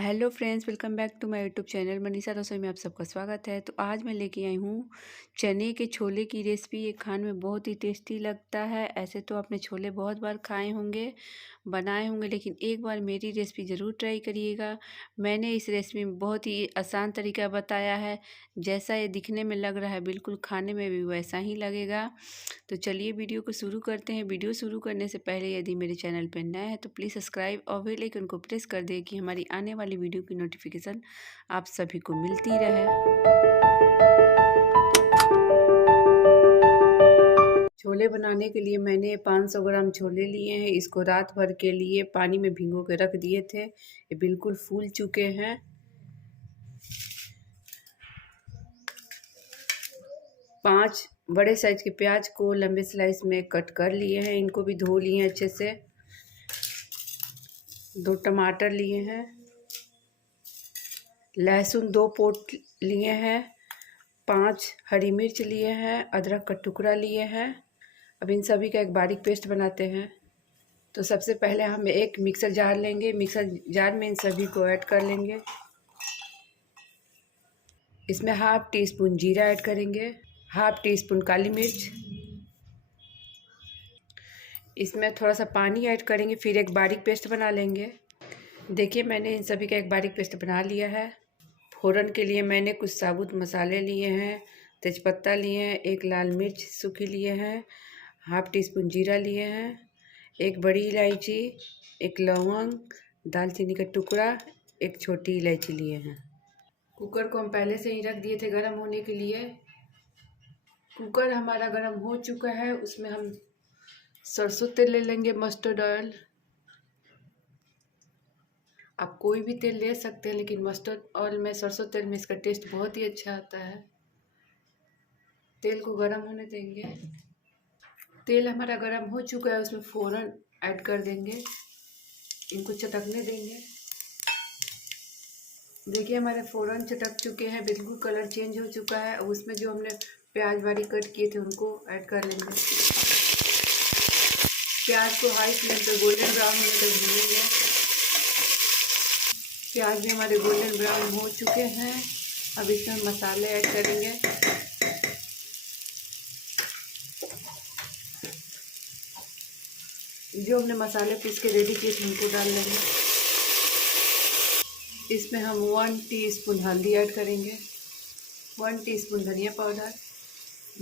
Hello friends, welcome back to my YouTube channel Manisha Rasoi में आप सबका स्वागत है। तो आज मैं लेके आई हूँ चने के छोले की रेसिपी। ये खाने में बहुत ही टेस्टी लगता है। ऐसे तो आपने छोले बहुत बार खाए होंगे, बनाए होंगे, लेकिन एक बार मेरी रेसिपी ज़रूर ट्राई करिएगा। मैंने इस रेसिपी में बहुत ही आसान तरीका बताया है। जैसा ये दिखने में लग रहा है, बिल्कुल खाने में भी वैसा ही लगेगा। तो चलिए वीडियो को शुरू करते हैं। वीडियो शुरू करने से पहले यदि मेरे चैनल पर नया है तो प्लीज़ सब्सक्राइब और बेल आइकन को प्रेस कर दें कि हमारी आने वाली वीडियो की नोटिफिकेशन आप सभी को मिलती रहे। छोले बनाने के लिए मैंने 500 ग्राम छोले लिए हैं। इसको रात भर के लिए पानी में भिगो के रख दिए थे। ये बिल्कुल फूल चुके हैं। पाँच बड़े साइज के प्याज को लंबे स्लाइस में कट कर लिए हैं। इनको भी धो लिए हैं अच्छे से। 2 टमाटर लिए हैं। लहसुन 2 पोट लिए हैं। 5 हरी मिर्च लिए हैं। अदरक का टुकड़ा लिए हैं। अब इन सभी का एक बारीक पेस्ट बनाते हैं। तो सबसे पहले हम एक मिक्सर जार लेंगे। मिक्सर जार में इन सभी को ऐड कर लेंगे। इसमें हाफ टी स्पून जीरा ऐड करेंगे, हाफ टी स्पून काली मिर्च। इसमें थोड़ा सा पानी ऐड करेंगे, फिर एक बारीक पेस्ट बना लेंगे। देखिए मैंने इन सभी का एक बारीक पेस्ट बना लिया है। फ़ोरन के लिए मैंने कुछ साबुत मसाले लिए हैं। तेज़पत्ता लिए हैं, एक लाल मिर्च सूखी लिए हैं, हाफ टी स्पून जीरा लिए हैं, एक बड़ी इलायची, एक लौंग, दालचीनी का टुकड़ा, एक छोटी इलायची लिए हैं। कुकर को हम पहले से ही रख दिए थे गर्म होने के लिए। कुकर हमारा गर्म हो चुका है। उसमें हम सरसों तेल ले लेंगे, मस्टर्ड ऑयल। आप कोई भी तेल ले सकते हैं, लेकिन मस्टर्ड ऑयल में, सरसों तेल में इसका टेस्ट बहुत ही अच्छा आता है। तेल को गर्म होने देंगे। तेल हमारा गर्म हो चुका है। उसमें फ़ौरन ऐड कर देंगे। इनको चटकने देंगे। देखिए हमारे फ़ौरन चटक चुके हैं, बिल्कुल कलर चेंज हो चुका है। अब उसमें जो हमने प्याज बारीक कट किए थे उनको ऐड कर लेंगे। प्याज को हाई फ्लेम पर गोल्डन ब्राउन होने तक भूनेंगे। प्याज भी हमारे गोल्डन ब्राउन हो चुके हैं। अब इसमें मसाले ऐड करेंगे। जो हमने मसाले पीस के रेडी किए थे उनको डाल लेंगे। इसमें हम 1 टीस्पून हल्दी ऐड करेंगे, 1 टीस्पून धनिया पाउडर।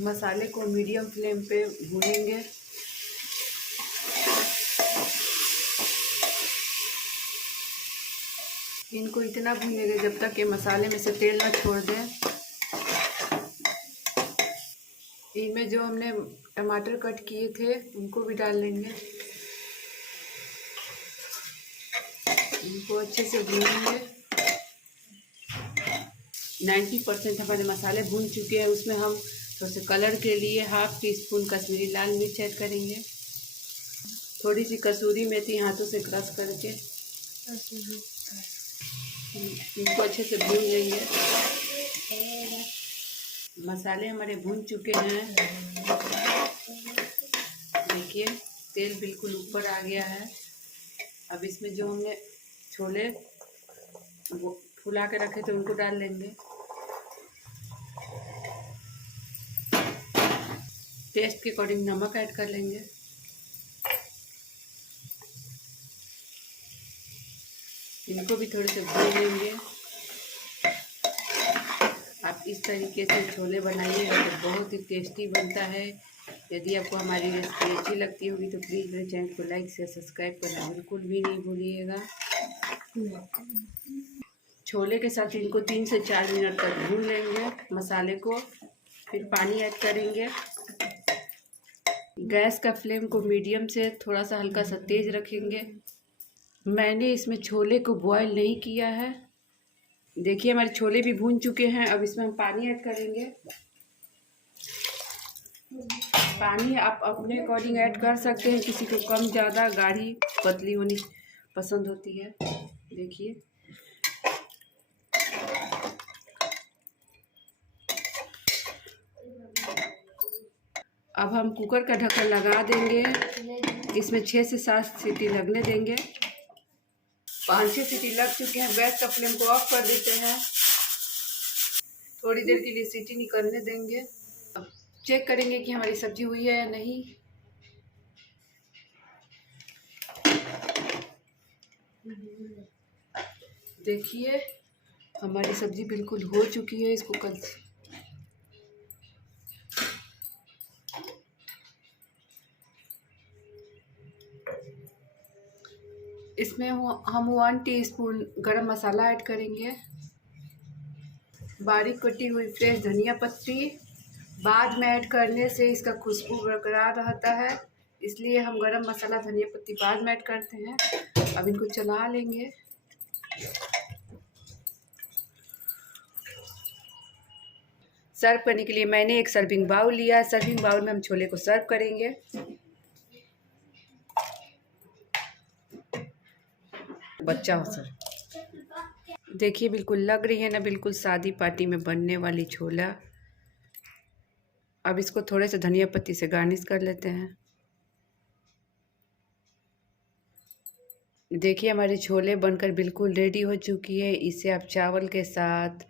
मसाले को मीडियम फ्लेम पे भूनेंगे। इनको इतना भूनेंगे जब तक ये मसाले में से तेल ना छोड़ दें। इनमें जो हमने टमाटर कट किए थे उनको भी डाल लेंगे। इनको अच्छे से भूनेंगे। 90% हमारे मसाले भून चुके हैं। उसमें हम थोड़े से कलर के लिए हाफ टी स्पून कश्मीरी लाल मिर्च ऐड करेंगे। थोड़ी सी कसूरी मेथी हाथों से क्रश करके इनको अच्छे से भून लेंगे। मसाले हमारे भून चुके हैं। देखिए तेल बिल्कुल ऊपर आ गया है। अब इसमें जो हमने छोले वो फुला के रखे थे उनको डाल लेंगे। टेस्ट के अकॉर्डिंग नमक ऐड कर लेंगे। इनको भी थोड़े से भून लेंगे। आप इस तरीके से छोले बनाइएगा तो बहुत ही टेस्टी बनता है। यदि आपको हमारी रेसिपी अच्छी लगती होगी तो प्लीज़ मेरे चैनल को लाइक से सब्सक्राइब करना बिल्कुल भी नहीं भूलिएगा। छोले के साथ इनको 3 से 4 मिनट तक भून लेंगे मसाले को। फिर पानी ऐड करेंगे। गैस का फ्लेम को मीडियम से थोड़ा सा हल्का सा तेज़ रखेंगे। मैंने इसमें छोले को बॉयल नहीं किया है। देखिए हमारे छोले भी भून चुके हैं। अब इसमें हम पानी ऐड करेंगे। पानी आप अपने अकॉर्डिंग ऐड कर सकते हैं। किसी को कम, ज़्यादा, गाढ़ी, पतली होनी पसंद होती है। देखिए अब हम कुकर का ढक्कन लगा देंगे। इसमें 6 से 7 सीटी लगने देंगे। 5-6 सीटी लग चुके हैं। गैस का फ्लेम को ऑफ कर देते हैं। थोड़ी देर के लिए सीटी निकलने देंगे। अब चेक करेंगे कि हमारी सब्जी हुई है या नहीं। देखिए हमारी सब्जी बिल्कुल हो चुकी है। इसको कल इसमें हम 1 टीस्पून गरम मसाला ऐड करेंगे। बारीक कटी हुई फ्रेश धनिया पत्ती बाद में ऐड करने से इसका खुशबू बरकरार रहता है, इसलिए हम गरम मसाला धनिया पत्ती बाद में ऐड करते हैं। अब इनको चला लेंगे। सर्व करने के लिए मैंने एक सर्विंग बाउल लिया। सर्विंग बाउल में हम छोले को सर्व करेंगे। बच्चा हो सर, देखिए बिल्कुल लग रही है ना, बिल्कुल शादी पार्टी में बनने वाली छोला। अब इसको थोड़े से धनिया पत्ती से गार्निश कर लेते हैं। देखिए हमारे छोले बनकर बिल्कुल रेडी हो चुकी है। इसे आप चावल के साथ,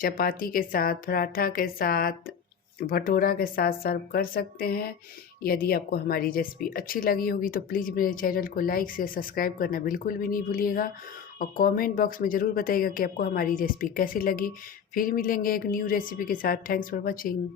चपाती के साथ, पराठा के साथ, भटूरा के साथ सर्व कर सकते हैं। यदि आपको हमारी रेसिपी अच्छी लगी होगी तो प्लीज़ मेरे चैनल को लाइक से सब्सक्राइब करना बिल्कुल भी नहीं भूलिएगा और कमेंट बॉक्स में ज़रूर बताइएगा कि आपको हमारी रेसिपी कैसी लगी। फिर मिलेंगे एक न्यू रेसिपी के साथ। Thanks for watching.